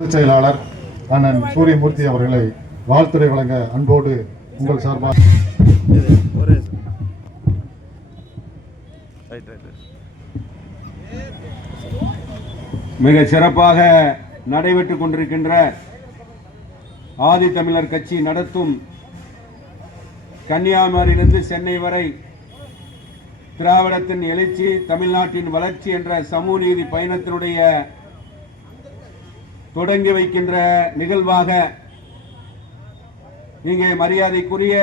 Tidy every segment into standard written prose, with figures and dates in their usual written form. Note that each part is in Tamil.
பொதுச் செயலாளர் அண்ணன் சூரியமூர்த்தி அவர்களை வாழ்த்துரை வழங்க அன்போடு உங்கள் சார்பாக மிக சிறப்பாக நடைபெற்றுக் கொண்டிருக்கின்ற ஆதித்தமிழர் கட்சி நடத்தும் கன்னியாகுமரியிலிருந்து சென்னை வரை திராவிடத்தின் எழுச்சி தமிழ்நாட்டின் வளர்ச்சி என்ற சமூக நீதி பயணத்தினுடைய தொடங்கி வைக்கின்ற நிகழ்வாக இங்கே மரியாதைக்குரிய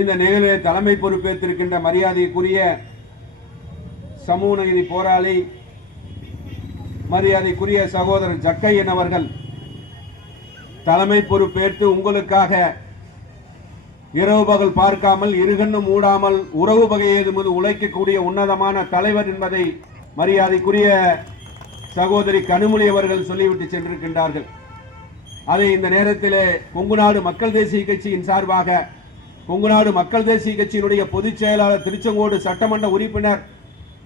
இந்த நிகழ்வில் தலைமை பொறுப்பேற்றிருக்கின்ற மரியாதைக்குரிய சமூக நீதி போராளி மரியாதைக்குரிய சகோதரர் ஜக்கையன் அவர்கள் தலைமை பொறுப்பேற்று உங்களுக்காக இரவு பகல் பார்க்காமல் இருகண்ணு மூடாமல் உறவு பகையேது மீது உழைக்கக்கூடிய உன்னதமான தலைவர் என்பதை மரியாதைக்குரிய சகோதரி கனிமொழி அவர்கள் சொல்லிவிட்டு சென்றிருக்கின்றார்கள். அதை இந்த நேரத்திலே கொங்குநாடு மக்கள் தேசிய கட்சியின் சார்பாக கொங்குநாடு மக்கள் தேசிய கட்சியினுடைய பொதுச் செயலாளர் திருச்செங்கோடு சட்டமன்ற உறுப்பினர்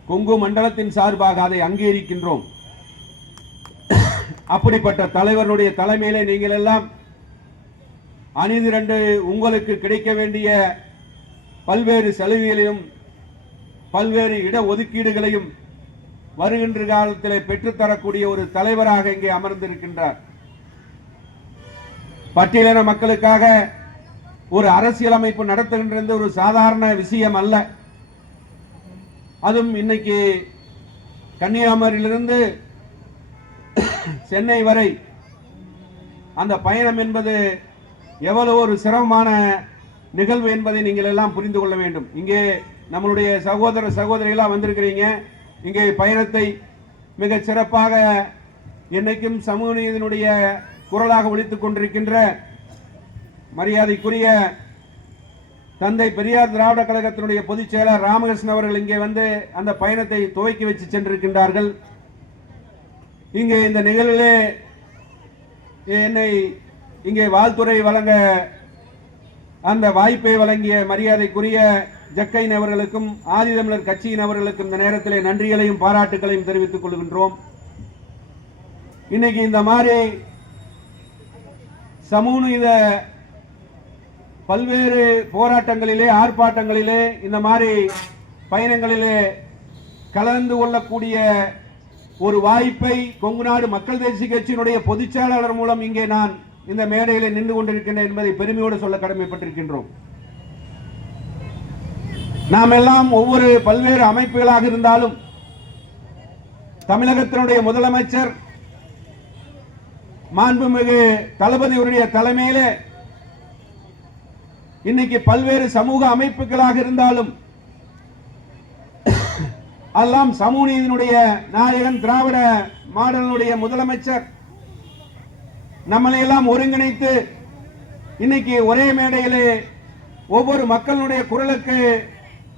கொங்கு மண்டலத்தின் சார்பாக அதை அங்கீகரிக்கின்றோம். அப்படிப்பட்ட தலைவருடைய தலைமையிலே நீங்கள் எல்லாம் அணிதிரண்டு உங்களுக்கு கிடைக்க வேண்டிய பல்வேறு சலுகைகளையும் பல்வேறு இட ஒதுக்கீடுகளையும் வருகின்ற காலத்தில் பெற்றுத்தரக்கூடிய ஒரு தலைவராக இங்கே அமர்ந்திருக்கின்றார். பட்டியலின மக்களுக்காக ஒரு அரசியலமைப்பு நடத்துகின்ற ஒரு சாதாரண விஷயம் அல்ல. அதுவும் இன்னைக்கு கன்னியாகுமரியிலிருந்து சென்னை வரை அந்த பயணம் என்பது எவ்வளவு ஒரு சிரமமான நிகழ்வு என்பதை நீங்கள் எல்லாம் புரிந்து கொள்ள வேண்டும். இங்கே நம்மளுடைய சகோதர சகோதரிகளாக வந்திருக்கிறீங்க. இங்கே பயணத்தை மிக சிறப்பாக என்னைக்கும் சமூக நீதியினுடைய குரலாக ஒலித்துக் கொண்டிருக்கின்ற மரியாதைக்குரிய தந்தை பெரியார் திராவிட கழகத்தினுடைய பொதுச் செயலாளர் ராமகிருஷ்ணன் அவர்கள் இங்கே வந்து அந்த பயணத்தை துவக்கி வச்சு சென்றிருக்கின்றார்கள். இங்கே இந்த நிகழ்விலே என்னை இங்கே வாழ்த்துறை வழங்க அந்த வாய்ப்பை வழங்கிய மரியாதைக்குரிய ஜக்கைன் அவர்களுக்கும் ஆதித்தமிழர் கட்சியின் அவர்களுக்கும் இந்த நேரத்திலே நன்றிகளையும் பாராட்டுகளையும் தெரிவித்துக் கொள்கின்றோம். இன்னைக்கு இந்த மாதிரி சமூக நீத பல்வேறு போராட்டங்களிலே ஆர்ப்பாட்டங்களிலே இந்த மாதிரி பயணங்களிலே கலந்து கொள்ளக்கூடிய ஒரு வாய்ப்பை கொங்குநாடு மக்கள் தேசிய கட்சியினுடைய பொதுச் செயலாளர் மூலம் இங்கே நான் இந்த மேடையில் நின்று கொண்டிருக்கின்றேன் என்பதை பெருமையோடு சொல்ல கடமைப்பட்டிருக்கின்றோம். நாம் எல்லாம் ஒவ்வொரு பல்வேறு அமைப்புகளாக இருந்தாலும் தமிழகத்தினுடைய முதலமைச்சர் மாண்புமிகு தளபதியுடைய தலைமையில இன்னைக்கு பல்வேறு சமூக அமைப்புகளாக இருந்தாலும் எல்லாம் சமூக நீதியினுடைய நாயகன் திராவிட மாடலினுடைய முதலமைச்சர் நம்மளை எல்லாம் ஒருங்கிணைத்து இன்னைக்கு ஒரே மேடையிலே ஒவ்வொரு மக்களுடைய குரலுக்கு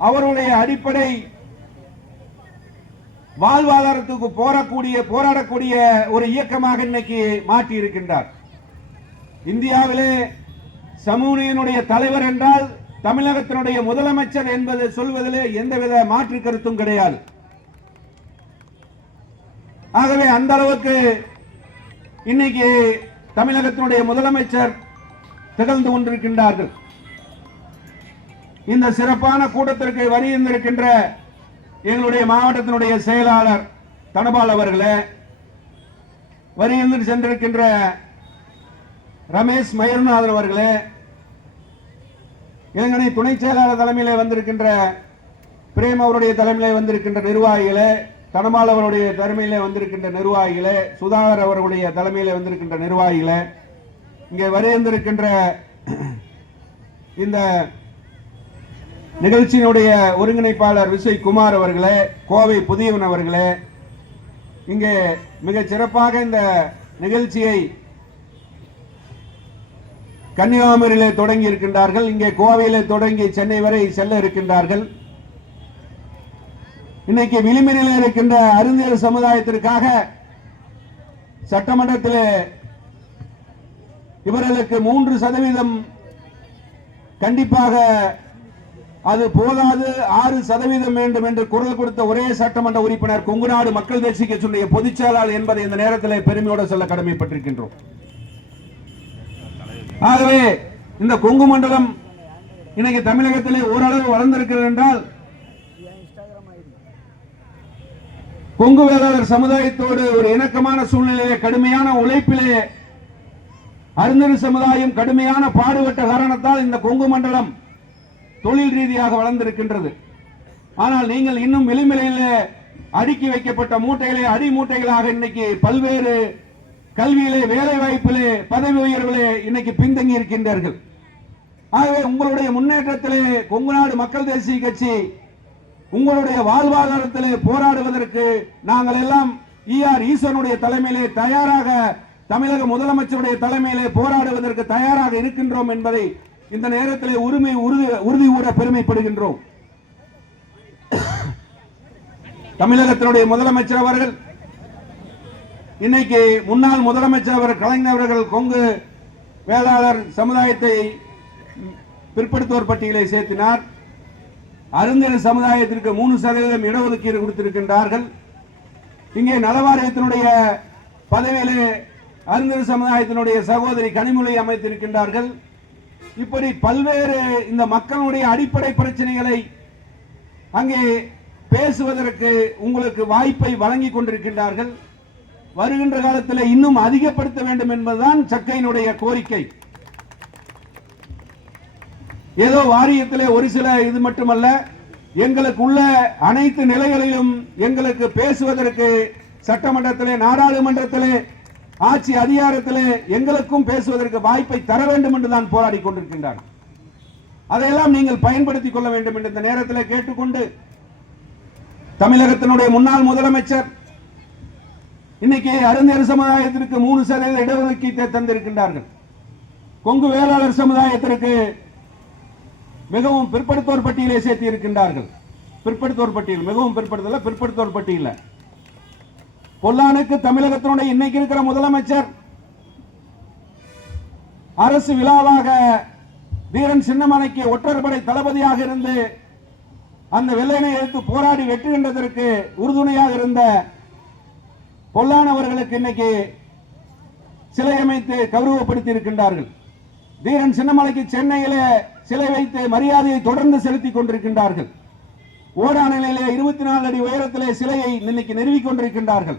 அவருடைய அடிப்படை வாழ்வாதாரத்துக்கு போராடக்கூடிய ஒரு இயக்கமாக இன்னைக்கு மாற்றி இருக்கின்றார். இந்தியாவிலே சமூகத்தினுடைய தலைவர் என்றால் தமிழகத்தினுடைய முதலமைச்சர் என்பது சொல்வதிலே எந்தவித மாற்று கருத்தும் கிடையாது. ஆகவே அந்த அளவுக்கு இன்னைக்கு தமிழகத்தினுடைய முதலமைச்சர் திகழ்ந்து கொண்டிருக்கின்றார்கள். இந்த சிறப்பான கூட்டத்திற்கு வருகின்ற எங்களுடைய மாவட்டத்தினுடைய செயலாளர் தனபால் அவர்களே, வருகின்ற சென்றிருக்கின்ற ரமேஷ் மயூர்நாதன் அவர்களே, இளைஞனை துணை செயலாளர் தலைமையிலே வந்திருக்கின்ற பிரேம் அவருடைய தலைமையிலே வந்திருக்கின்ற நிர்வாகிகளே, தனபால் அவருடைய தலைமையிலே வந்திருக்கின்ற நிர்வாகிகளே, சுதாகர் அவருடைய தலைமையிலே வந்திருக்கின்ற நிர்வாகிகளே, இங்கே வருகின்ற இந்த நிகழ்ச்சியினுடைய ஒருங்கிணைப்பாளர் விஜய் குமார் அவர்களே, கோவை புதியவன் அவர்களே, இங்கே மிக சிறப்பாக இந்த நிகழ்ச்சியை கன்னியாகுமரியிலே தொடங்கி இருக்கின்றார்கள். இங்கே கோவையிலே தொடங்கி சென்னை வரை செல்ல இருக்கின்றார்கள். இன்னைக்கு விளிம்பினில் இருக்கின்ற அறிஞர் சமுதாயத்திற்காக சட்டமன்றத்தில் இவர்களுக்கு 3% கண்டிப்பாக அது போதாது 6% வேண்டும் என்று குரல் கொடுத்த ஒரே சட்டமன்ற உறுப்பினர் கொங்கு நாடு மக்கள் தேசிய கட்சியினுடைய பொதுச் செயலாளர் என்பதை இந்த நேரத்தில் பெருமையோடு சொல்ல கடமைப்பட்டிருக்கின்றோம். ஆகவே இந்த கொங்கு மண்டலம் இன்னைக்கு தமிழகத்திலே ஓரளவு வளர்ந்திருக்கிறது என்றால் கொங்கு வேளாளர் சமுதாயத்தோடு ஒரு இணக்கமான சூழ்நிலையிலே கடுமையான உழைப்பிலே அறிஞர் சமுதாயம் கடுமையான பாடுபட்ட காரணத்தால் இந்த கொங்கு மண்டலம் தொழில் ரீதியாக வளர்ந்திருக்கின்றது. ஆனால் நீங்கள் இன்னும் விளிம்பிலே அடுக்கி வைக்கப்பட்ட மூட்டைகளே அடி மூட்டைகளாக இன்னைக்கு பல்வேறு கல்வியிலே வேலை வாய்ப்பிலே பதவி உயர்விலே இன்னைக்கு பின்தங்கி இருக்கின்றார்கள். ஆகவே உங்களுடைய முன்னேற்றத்திலே கொங்கு நாடு மக்கள் தேசிய கட்சி உங்களுடைய வாழ்வாதாரத்திலே போராடுவதற்கு நாங்கள் எல்லாம் ஈசனுடைய தலைமையிலே தயாராக தமிழக முதலமைச்சருடைய தலைமையிலே போராடுவதற்கு தயாராக இருக்கின்றோம் என்பதை இந்த நேரத்திலே உறுதி கூற பெருமைப்படுகின்றோம். தமிழகத்தினுடைய முதலமைச்சர் அவர்கள் இன்னைக்கு முன்னாள் முதலமைச்சர் அவர் கலைஞர் அவர்கள் கொங்கு வேளாளர் சமுதாயத்தை பிற்படுத்தோர் பட்டியலை சேர்த்தினார். அறிஞர் சமுதாயத்திற்கு 3% இடஒதுக்கீடு கொடுத்திருக்கின்றார்கள். இங்கே நலவாரியத்தினுடைய பதவியிலே அறிஞர் சமுதாயத்தினுடைய சகோதரி கனிமொழி அமைத்திருக்கின்றார்கள். இப்படி பல்வேறு இந்த மக்களுடைய அடிப்படை பிரச்சனைகளை அங்கே பேசுவதற்கு உங்களுக்கு வாய்ப்பை வழங்கி கொண்டிருக்கின்றார்கள். வருகின்ற காலத்தில் இன்னும் அதிகப்படுத்த வேண்டும் என்பதுதான் சக்கையினுடைய கோரிக்கை. ஏதோ வாரியத்திலே ஒரு சில இது மட்டுமல்ல, எங்களுக்கு உள்ள அனைத்து நிலைகளிலும் எங்களுக்கு பேசுவதற்கு சட்டமன்றத்திலே நாடாளுமன்றத்திலே ஆட்சி அதிகாரத்திலே எங்களுக்கும் பேசுவதற்கு வாய்ப்பை தர வேண்டும் என்று தான் போராடி கொண்டிருக்கின்றார். அதையெல்லாம் நீங்கள் பயன்படுத்திக் கொள்ள வேண்டும் என்று இந்த நேரத்தில் கேட்டுக்கொண்டு, தமிழகத்தினுடைய முன்னாள் முதலமைச்சர் இன்னைக்கு அறிஞர் சமுதாயத்திற்கு 3% இடஒதுக்கீட்டை தந்திருக்கின்றார்கள். கொங்கு வேளாளர் சமுதாயத்திற்கு மிகவும் பிற்படுத்தோர் பட்டியலை சேர்த்து இருக்கின்றார்கள். பிற்படுத்தோர் பட்டியல் மிகவும் பிற்படுத்தோர் பட்டியல் பொல்லானுக்கு தமிழகத்தினுடைய இன்னைக்கு இருக்கிற முதலமைச்சர் அரசு விழாவாக வீரன் சின்னமலைக்கு ஒற்றற்படை தளபதியாக இருந்து அந்த வெள்ளையனை எடுத்து போராடி வெற்றுகின்றதற்கு உறுதுணையாக இருந்த பொல்லானவர்களுக்கு இன்னைக்கு சிலை அமைத்து கௌரவப்படுத்தி இருக்கின்றார்கள். வீரன் சின்னமலைக்கு சென்னையிலே சிலை வைத்து மரியாதையை தொடர்ந்து செலுத்திக் கொண்டிருக்கின்றார்கள். ஓடாநிலையிலே 24 அடி உயரத்திலே சிலையை இன்னைக்கு நிறுவிக் கொண்டிருக்கின்றார்கள்.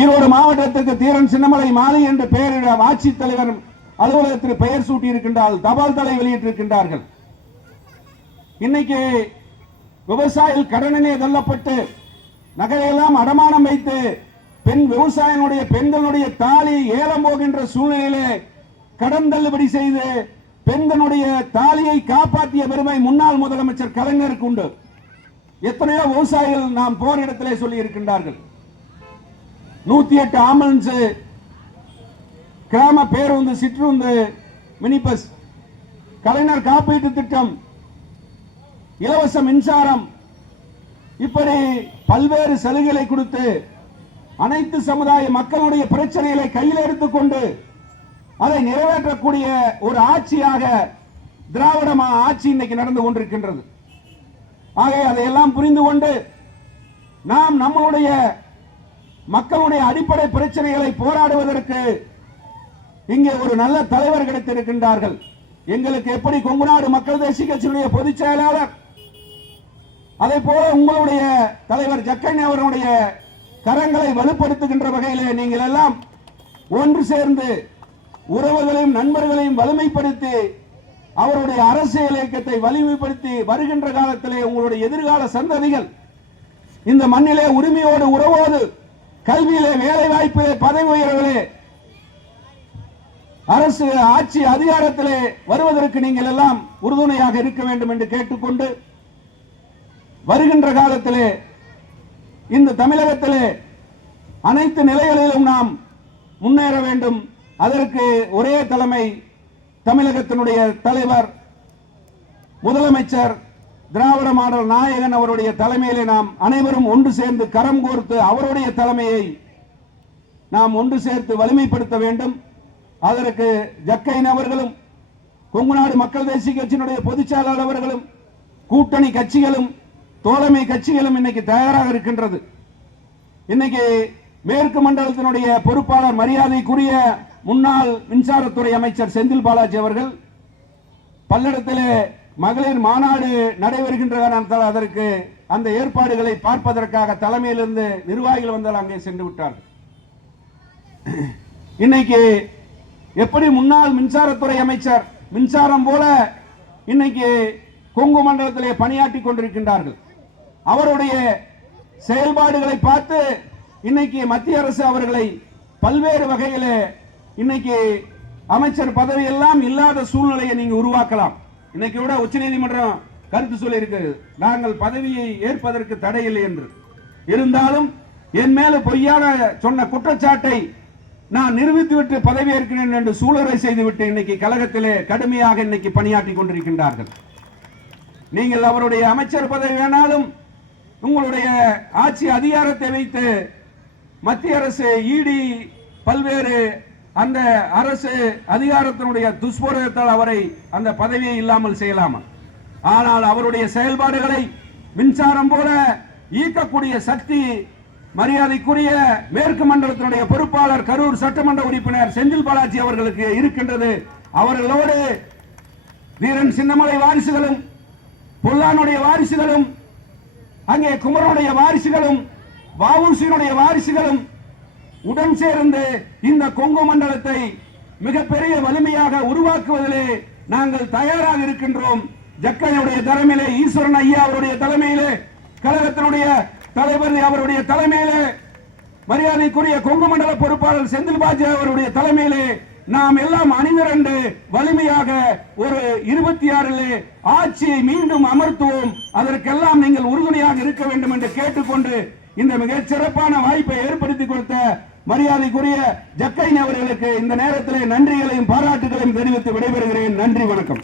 ஈரோடு மாவட்டத்திற்கு தீரன் சின்னமலை மாலை என்று பெயரிட ஆட்சித் தலைவர் அலுவலகத்திற்கு பெயர் சூட்டி இருக்கின்றார்கள். தபால் தலை வெளியிட்டிருக்கின்றார்கள். இன்னைக்கு விவசாயிகள் கடனிலே தள்ளப்பட்டு நகையெல்லாம் அடமானம் வைத்து விவசாயிகளுடைய பெண்களுடைய தாலி ஏலம் போகின்ற சூழ்நிலையிலே கடன் தள்ளுபடி செய்து பெண்களுடைய தாலியை காப்பாற்றிய பெருமை முன்னாள் முதலமைச்சர் கலைஞருக்கு உண்டு. எத்தனையோ விவசாயிகள் நாம் போரிடத்திலே சொல்லி இருக்கின்றார்கள். 108 ஆம்புலன்ஸ், கிராம பேருந்து, சிற்றுந்து, மினி பஸ், கலைஞர் காப்பீட்டு திட்டம், இலவச மின்சாரம், இப்படி பல்வேறு சலுகைகளை கொடுத்து அனைத்து சமுதாய மக்களுடைய பிரச்சனைகளை கையில் எடுத்துக்கொண்டு அதை நிறைவேற்றக்கூடிய ஒரு ஆட்சியாக திராவிட ஆட்சி இன்னைக்கு நடந்து கொண்டிருக்கின்றது. ஆகவே அதையெல்லாம் புரிந்து கொண்டு நாம் நம்மளுடைய மக்களுடைய அடிப்படை பிரச்சனைகளை போராடுவதற்கு இங்கே ஒரு நல்ல தலைவர் கிடைத்திருக்கின்றார்கள். எங்களுக்கு எப்படி கொங்கு நாடு மக்கள் தேசிய கட்சியினுடைய பொதுச் செயலாளர், அதே போல உங்களுடைய தலைவர் ஜக்கண்ணி அவர்களுடைய கரங்களை வலுப்படுத்துகின்ற வகையிலே நீங்கள் எல்லாம் ஒன்று சேர்ந்து உறவுகளையும் நண்பர்களையும் வலிமைப்படுத்தி அவருடைய அரசியல் இயக்கத்தை வலிமைப்படுத்தி வருகின்ற காலத்திலே உங்களுடைய எதிர்கால சந்ததிகள் இந்த மண்ணிலே உரிமையோடு உறவோடு கல்வியிலே வேலை வாய்ப்பிலே பதவி உயர்விலே அரசு ஆட்சி அதிகாரத்திலே வருவதற்கு நீங்கள் எல்லாம் உறுதுணையாக இருக்க வேண்டும் என்று கேட்டுக்கொண்டு, வருகின்ற காலத்திலே இந்த தமிழகத்திலே அனைத்து நிலைகளிலும் நாம் முன்னேற வேண்டும். அதற்கு ஒரே தலைமை தமிழகத்தினுடைய தலைவர் முதலமைச்சர் திராவிட மாடல் நாயகன் அவருடைய தலைமையிலே நாம் அனைவரும் ஒன்று சேர்ந்து கரம் கோர்த்து அவருடைய தலைமையை நாம் ஒன்று சேர்த்து வலிமைப்படுத்த வேண்டும். அதற்கு ஜக்கைன் அவர்களும் கொங்கு நாடு மக்கள் தேசிய கட்சியினுடைய பொதுச் செயலாளர் அவர்களும் கூட்டணி கட்சிகளும் தோழமை கட்சிகளும் இன்னைக்கு தயாராக இருக்கின்றது. இன்னைக்கு மேற்கு மண்டலத்தினுடைய பொறுப்பாளர் மரியாதைக்குரிய முன்னாள் மின்சாரத்துறை அமைச்சர் செந்தில் பாலாஜி அவர்கள் பல்லடத்திலே மகளிர் மாநாடு நடைபெறுகின்ற காரணத்தால் அதற்கு அந்த ஏற்பாடுகளை பார்ப்பதற்காக தலைமையிலிருந்து நிர்வாகிகள் வந்தால் அங்கே சென்று விட்டார்கள். இன்னைக்கு எப்படி முன்னாள் மின்சாரத்துறை அமைச்சர் மின்சாரம் போல இன்னைக்கு கொங்கு மண்டலத்திலே பணியாற்றி கொண்டிருக்கின்றார்கள். அவருடைய செயல்பாடுகளை பார்த்து இன்னைக்கு மத்திய அரசு அவர்களை பல்வேறு வகையிலே இன்னைக்கு அமைச்சர் பதவி எல்லாம் இல்லாத சூழ்நிலையை நீங்க உருவாக்கலாம். இன்னைக்கு கூட உச்சநீதிமன்றம் கருத்து சொல்லி இருக்கிறது, நாங்கள் பதவியை ஏற்பதற்கு தடையில்லை என்று. இருந்தாலும் என் மேல பொய்யான சொன்ன குற்றச்சாட்டை நான் நிரூபித்துவிட்டு பதவி ஏற்கிறேன் என்று சூழலை செய்துவிட்டு இன்னைக்கு கழகத்திலே கடுமையாக இன்னைக்கு பணியாற்றி கொண்டிருக்கின்றார்கள். நீங்கள் அவருடைய அமைச்சர் பதவி வேணாலும் உங்களுடைய ஆட்சி அதிகாரத்தை வைத்து மத்திய அரசு இடி பல்வேறு அந்த அரசு அதிகாரத்தினுடைய துஷ்பிரயோகத்தால் அவரை அந்த பதவியை இல்லாமல் செய்யலாமா? ஆனால் அவருடைய செயல்பாடுகளை மின்சாரம் போல ஈர்க்கக்கூடிய சக்தி மரியாதைக்குரிய மேற்கு மண்டலத்தினுடைய பொறுப்பாளர் கரூர் சட்டமன்ற உறுப்பினர் செந்தில் பாலாஜி அவர்களுக்கு இருக்கின்றது. அவர்களோடு வீரன் சின்னமலை வாரிசுகளும் பொல்லானுடைய வாரிசுகளும் அங்கே குமரனுடைய வாரிசுகளும் வஉசியினுடைய வாரிசுகளும் உடன் சேர்ந்து இந்த கொங்கு மண்டலத்தை மிகப்பெரிய வலிமையாக உருவாக்குவதிலே நாங்கள் தயாராக இருக்கின்றோம். ஜக்கையுடைய தலைமையிலே, ஈஸ்வரன் ஐயா அவருடைய தலைமையிலே, கழகத்தினுடைய தலைவர் அவருடைய தலைமையிலே, மரியாதைக்குரிய கொங்கு மண்டல பொறுப்பாளர் செந்தில் பாலாஜி அவருடைய தலைமையிலே நாம் எல்லாம் அணிதிரண்டு வலிமையாக ஒரு 26 ஆட்சியை மீண்டும் அமர்த்துவோம். அதற்கெல்லாம் நீங்கள் உறுதுணையாக இருக்க வேண்டும் என்று கேட்டுக்கொண்டு இந்த மிகச் சிறப்பான வாய்ப்பை ஏற்படுத்தி கொடுத்த மரியாதைக்குரிய ஜக்கைன் அவர்களுக்கு இந்த நேரத்தில் நன்றிகளையும் பாராட்டுகளையும் தெரிவித்து விடைபெறுகிறேன். நன்றி, வணக்கம்.